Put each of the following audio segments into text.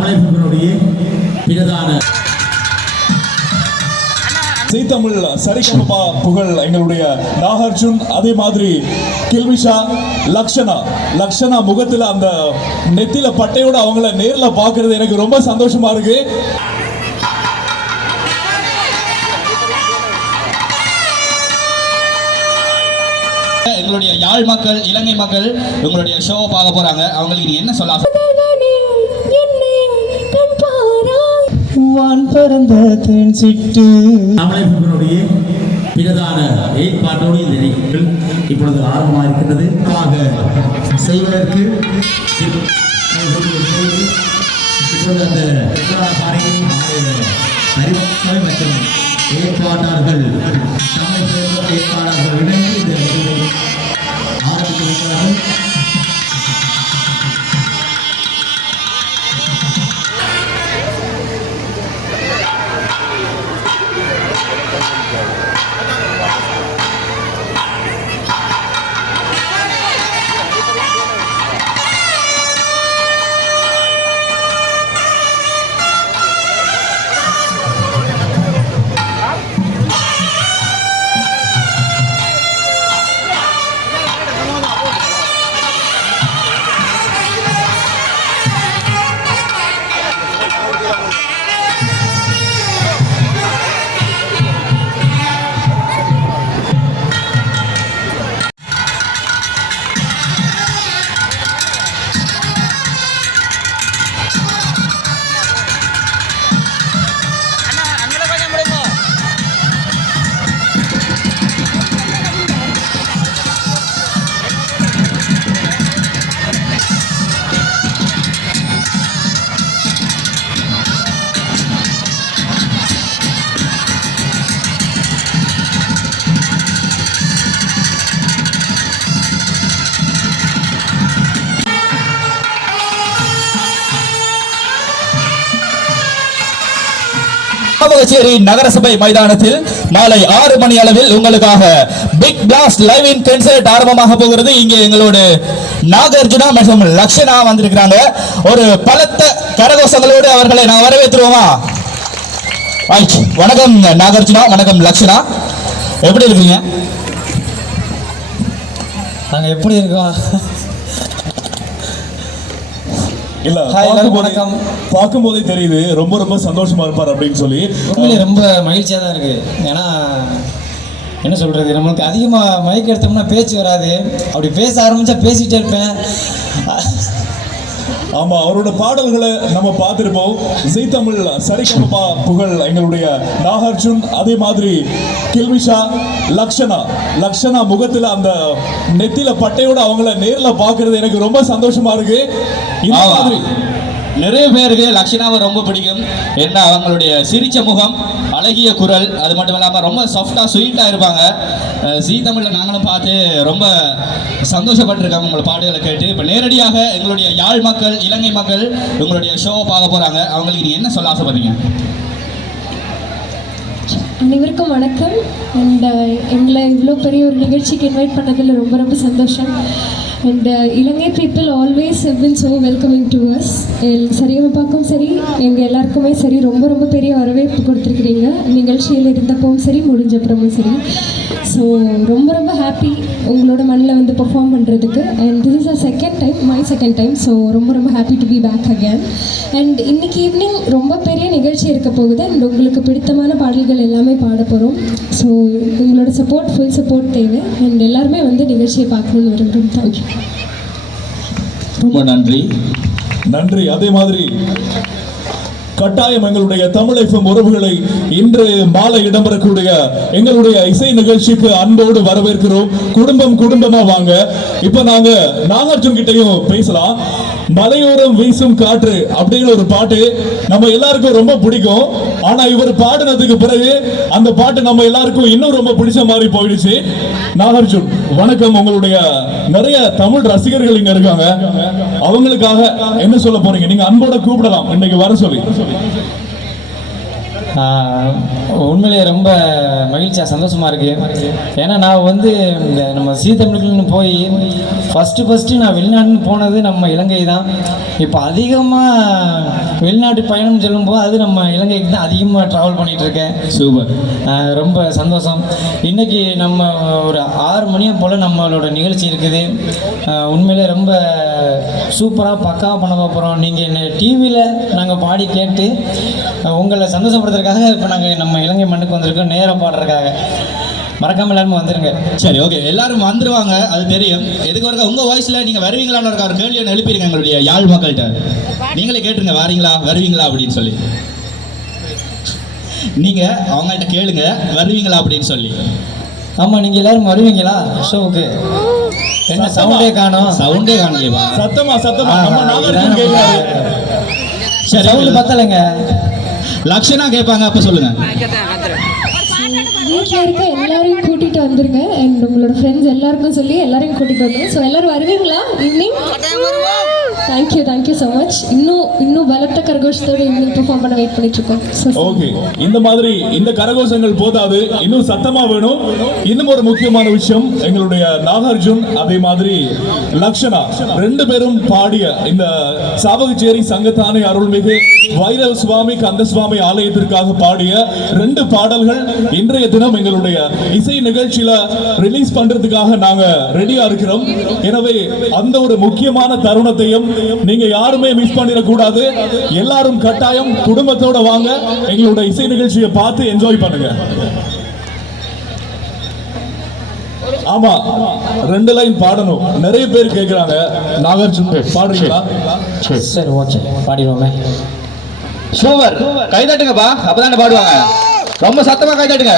தமிழகத்தினுடைய பிரதான சீத்தமிழ் சரிகமபா புகழ் எங்களுடைய நாகார்ஜுன் அதே மாதிரி கில்மிஷா லக்ஷனா. லக்ஷனா முகத்துல அந்த நெத்தில பட்டையோட அவங்கள நேர்ல பாக்குறது எனக்கு ரொம்ப சந்தோஷமா இருக்கு. எங்களுடைய யாழ் மக்கள் இலங்கை மக்கள் உங்களுடைய ஷோவை பார்க்க போறாங்க. அவங்களுக்கு நீங்க என்ன சொல்ல ஆசை வான் பறந்த தேன் சிட்டு. தமிழகத்தினுடைய பிரதான ஏற்பாட்டோடு இந்த நிகழ்ச்சிகள் இப்பொழுது ஆரம்பமாக இருக்கின்றது. ஆக செய்வதற்கு இப்பொழுது அந்த அறிவுரை மற்றும் ஏற்பாட்டாளர்கள் தமிழ் சேர்ந்த ஏற்பாட்டாளர்கள் இணைந்து இந்த பாவகச்சேரி நகரசபை மைதானத்தில் மாலை ஆறு மணி அளவில் உங்களுக்காக big blast live in concert ஆரம்பமாக போகிறது. இங்கே எங்களோடு நாகார்ஜுனா மற்றும் லக்ஷனா வந்திருக்கிறாங்க. ஒரு பலத்த கரகோஷங்களோடு அவர்களை நான் வரவேற்றுவோமா? வணக்கம் நாகார்ஜுனா. வணக்கம் லக்ஷனா. எப்படி இருக்கீங்க? நாங்கள் எப்படி இருக்கோம்? இல்ல வணக்கம். பார்க்கும்போதே தெரியுது. ரொம்ப ரொம்ப சந்தோஷமா இருப்பார் அப்படின்னு சொல்லி. உண்மையிலே ரொம்ப மகிழ்ச்சியாக தான் இருக்குது ஏன்னா என்ன சொல்கிறது நம்மளுக்கு அதிகமாக மைக் எடுத்தோம்னா பேச்சு வராது. அப்படி பேச ஆரம்பித்தா பேசிகிட்டே இருப்பேன். ஆமா அவரோட பாடல்களை நம்ம பார்த்திருப்போம். ஜீ தமிழ் சரிகமபா புகழ் எங்களுடைய நாகார்ஜுன் அதே மாதிரி கில்மிஷா லக்ஷனா. லக்ஷனா முகத்துல அந்த நெத்தில பட்டையோட அவங்கள நேர்ல பாக்குறது எனக்கு ரொம்ப சந்தோஷமா இருக்கு. இந்த. மாதிரி நிறைய பேருக்கு லக்ஷனாவை ரொம்ப பிடிக்கும். என்ன அவங்களுடைய சிரிச்ச முகம் அழகிய குரல். அது மட்டும் இல்லாமல் ரொம்ப சாஃப்டாக ஸ்வீட்டாக இருப்பாங்க. அஹ் ஜீ தமிழில் நாங்களும் பார்த்து ரொம்ப சந்தோஷப்பட்டிருக்காங்க உங்களை பாடுகளை கேட்டு. இப்போ நேரடியாக எங்களுடைய யாழ் மக்கள் இலங்கை மக்கள் உங்களுடைய ஷோவை பார்க்க போகிறாங்க அவங்களுக்கு நீங்கள் என்ன சொல்ல ஆசைப்படுறீங்க? அனைவருக்கும் வணக்கம். அண்ட் எங்களை இவ்வளோ பெரிய ஒரு நிகழ்ச்சிக்கு இன்வைட் பண்ணதில் ரொம்ப ரொம்ப சந்தோஷம். And uh, Ilangai people always have been so welcoming to us. சரிகமப்பாக்கும் சரி எங்கள் எல்லாருக்குமே சரி ரொம்ப ரொம்ப பெரிய வரவேற்பு கொடுத்துருக்கிறீங்க. நிகழ்ச்சியில் இருந்தப்பவும் சரி முடிஞ்சப்புறமும் சரி ஸோ ரொம்ப ரொம்ப ஹாப்பி உங்களோட மண்ணில் வந்து பெர்ஃபார்ம் பண்ணுறதுக்கு and this is a second time my second time so ரொம்ப ரொம்ப happy to be back again and இன்னைக்கு ஈவினிங் ரொம்ப பெரிய நிகழ்ச்சி இருக்க போகுது. அண்ட் உங்களுக்கு பிடித்தமான பாடல்கள் எல்லாமே பாட போகிறோம் ஸோ உங்களோட சப்போர்ட் ஃபுல் சப்போர்ட் தேவை. அண்ட் எல்லாருமே வந்து நிகழ்ச்சியை பார்க்கணுன்னு விரும்புகிறோம் தேங்க்யூ ரொம்ப நன்றி. நன்றி. அதே மாதிரி கட்டாயம் எங்களுடைய தமிழ் எஃப்எம் உறவுகளை இன்று மாலை இடம்பெறக்கூடிய எங்களுடைய இசை நிகழ்ச்சிக்கு அன்போடு வரவேற்கிறோம். குடும்பம் குடும்பமா வாங்க. இப்ப நாங்க நாகார்ஜுன் கிட்டயும் பேசலாம். மலையோரம் வீசும் காற்று அப்படின்னு ஒரு பாட்டு நம்ம எல்லாருக்கும் ரொம்ப பிடிக்கும். ஆனா இவர் பாடினதுக்கு பிறகு அந்த பாட்டு நம்ம எல்லாருக்கும் இன்னும் ரொம்ப பிடிச்ச மாதிரி போயிடுச்சு. நாகார்ஜுன் வணக்கம். உங்களுடைய நிறைய தமிழ் ரசிகர்கள் இங்க இருக்காங்க. அவங்களுக்காக என்ன சொல்ல போறீங்க? நீங்க அன்போட கூப்பிடலாம். இன்னைக்கு வர சொல்லி. உண்மையிலேயே ரொம்ப மகிழ்ச்சியாக சந்தோஷமாக இருக்குது ஏன்னா நான் வந்து இந்த நம்ம சீத்தமிழுக்குன்னு போய் ஃபஸ்ட்டு ஃபஸ்ட்டு நான் வெளிநாட்டுன்னு போனது நம்ம இலங்கை தான். இப்போ அதிகமாக வெளிநாட்டு பயணம் செல்லும்போது அது நம்ம இலங்கைக்கு தான் அதிகமாக ட்ராவல் பண்ணிகிட்டு இருக்கேன் சூப்பர் ரொம்ப சந்தோஷம். இன்னைக்கு நம்ம ஒரு ஆறு மணியை போல் நம்மளோட நிகழ்ச்சி இருக்குது. உண்மையிலே ரொம்ப சூப்பராக பக்காவாக பண்ண போகிறோம் நீங்கள் என்ன டிவியில் நாங்கள் பாடி கேட்டு உங்களை சந்தோஷப்படுத்துறதுக்காக இப்போ நாங்கள் நம்ம இலங்கை மண்ணுக்கு வந்திருக்கோம் நேரம் பாடுறதுக்காக. மறக்காமல் எல்லாருமே வந்துருங்க. சரி ஓகே எல்லாரும் வந்துருவாங்க அது தெரியும். எதுக்கு ஒருக்கா உங்க வாய்ஸ்ல நீங்க வருவீங்களான்னு ஒரு கேள்வி ஒன்று எழுப்பிருங்க எங்களுடைய யாழ் மக்கள்கிட்ட நீங்களே கேட்டுருங்க வாரீங்களா வருவீங்களா அப்படின்னு சொல்லி. நீங்க அவங்கள்ட்ட கேளுங்க வருவீங்களா அப்படின்னு சொல்லி. ஆமாம் நீங்கள் எல்லாரும் வருவீங்களா? ஷோவுக்கு என்ன சவுண்டே காணோம்? சவுண்டே காணலையா சத்தமா சத்தமா. சரி சவுண்டு பத்தலைங்க லக்ஷனா கேட்பாங்க அப்ப சொல்லுங்க. வீட்டில் இருக்க எல்லாரையும் கூட்டிட்டு வந்துருங்க. அண்ட் உங்களோட ஃப்ரெண்ட்ஸ் எல்லாருக்கும் சொல்லி எல்லாரையும் கூட்டிட்டு வந்துருங்க. ஸோ எல்லாரும் வருவீங்களா? Evening thank you thank you so much இன்னும் இன்னும் பலத்த கரகோஷத்தோட இன்னும் பெர்ஃபார்ம் பண்ண வெயிட் பண்ணிட்டு இருக்கோம் ஓகே இந்த மாதிரி இந்த கரகோஷங்கள் போதாது. இன்னும் சத்தமா வேணும். இன்னும் ஒரு முக்கியமான விஷயம் எங்களுடைய நாகார்ஜுன் அதே மாதிரி லக்ஷனா ரெண்டு பேரும் பாடிய இந்த சாவகச்சேரி சங்கத்தானை அருள்மிகு வைரவ சுவாமி கந்த சுவாமி ஆலயத்திற்காக பாடிய ரெண்டு பாடல்கள் இன்றைய தினம் எங்களுடைய இசை நிகழ்ச்சியில ரிலீஸ் பண்றதுக்காக நாங்க ரெடியா இருக்கிறோம். எனவே அந்த ஒரு முக்கியமான தருணத்தையும் நீங்க யாருமே மிஸ் பண்ணிடக்கூடாது. எல்லாரும் கட்டாயம் குடும்பத்தோட வாங்க. எங்களுடைய இசை நிகழ்ச்சியை பார்த்து என்ஜாய் பண்ணுங்க. ஆமா ரெண்டு லைன் பாடணும். நிறைய பேர் கேக்குறாங்க. நாகார்ஜுன் பாடுறீங்களா? சரி. ஓகே. பாடிடுவோமே. சூப்பர். கை தட்டுங்கப்பா. அப்பதானே பாடுவாங்க. ரொம்ப சத்தமா கை தட்டுங்க.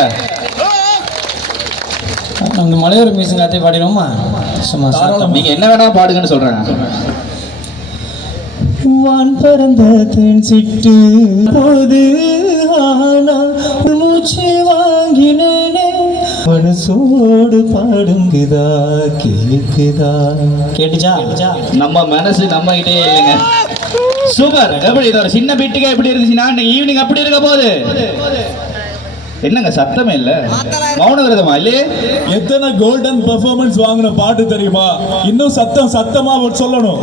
நம்ம மலையோர மியூசிக் காத்தே பாடிடுவோமா? சும்மா சாத்தம். நீங்க என்ன வேணா பாடுங்கன்னு சொல்றாங்க வான் பறந்த தேன் சிட்டு. போது ஆனால் மூச்சு வாங்கினேனே. மனசோடு பாடுங்குதா கேக்குதா? கேட்டுச்சா? நம்ம மனசு நம்ம கிட்டே இல்லைங்க. சூப்பர் எப்படி இது ஒரு சின்ன பிட்டுக்கு எப்படி இருந்துச்சுன்னா ஈவினிங் அப்படி இருக்க போகுது. என்னங்க சத்தமே இல்ல. மௌன விரதமா இல்லையே? எத்தனை கோல்டன் பெர்ஃபார்மன்ஸ் வாங்கின பாட்டு தெரியுமா? இன்னும் சத்தம் சத்தமா சொல்லணும்.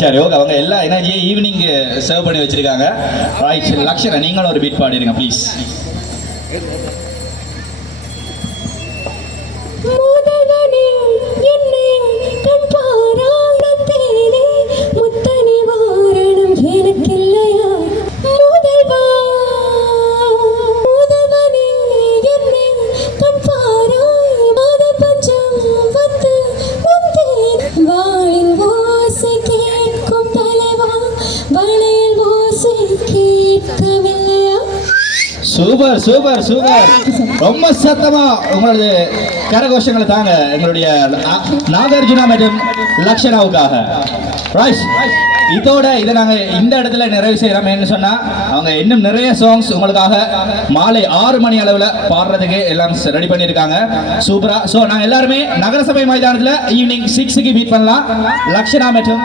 சரி ஓகே அவங்க எல்லா எனர்ஜியும் ஈவினிங் சர்வ் பண்ணி வச்சிருக்காங்க. ரைட் லக்ஷனா நீங்களும் ஒரு பீட் பாடிடுங்க ப்ளீஸ் சூப்பர் சூப்பர் சூப்பர். ரொம்ப சத்தமா உங்களது கரகோஷங்களை தாங்க எங்களுடைய நா- நாகார்ஜுனா மற்றும் லக்ஷனாவுக்காக. ராய்ஸ் இதோட இதை நாங்கள் இந்த இடத்துல நிறைவு செய்யறோம். என்ன சொன்னால் அவங்க இன்னும் நிறைய சாங்ஸ் உங்களுக்காக மாலை ஆறு மணி அளவில் பாடுறதுக்கு எல்லாம் ரெடி பண்ணியிருக்காங்க. சூப்பராக ஸோ நாங்கள் எல்லாருமே நகரசபை மைதானத்தில் ஈவினிங் சிக்ஸுக்கு மீட் பண்ணலாம். லக்ஷனா மற்றும்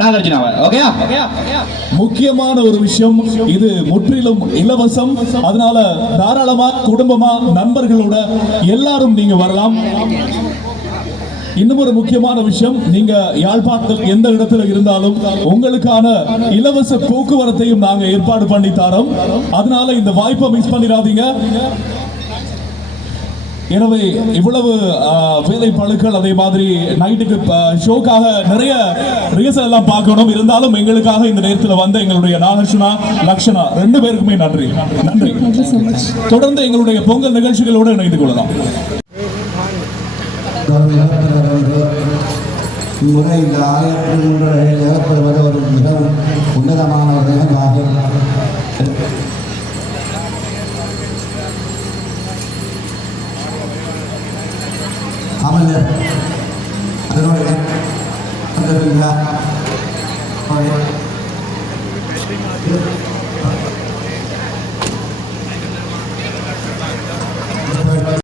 நாகார்ஜுனாவை ஓகேயா முக்கியமான ஒரு விஷயம் இது முற்றிலும் இலவசம். அதனால தாராளமா குடும்பமா நண்பர்களோட எல்லாரும் நீங்க வரலாம். இன்னும் ஒரு முக்கியமான விஷயம் நீங்க யாழ்ப்பாணத்தில் எந்த இடத்துல இருந்தாலும் உங்களுக்கான இலவச போக்குவரத்தையும் நாங்க ஏற்பாடு பண்ணி தரோம். அதனால இந்த வாய்ப்பை மிஸ் பண்ணிடாதீங்க. எனவே இவ்வளவு வேலை பழுக்கள் அதே மாதிரி நைட்டுக்கு ஷோக்காக நிறைய ரிஹர்சல் எல்லாம் பார்க்கணும். இருந்தாலும் எங்களுக்காக இந்த நேரத்தில் வந்த எங்களுடைய நாகர்ஷனா லக்ஷனா ரெண்டு பேருக்குமே நன்றி. நன்றி. தொடர்ந்து எங்களுடைய பொங்கல் நிகழ்ச்சிகளோடு இணைந்து கொள்ளலாம். இம்முறை இந்த ஆயிரத்தி மூன்று ஏற்படுவது ஒரு மிகவும் உன்னதமான ஒரு நிகழ்வாகும் கமலர்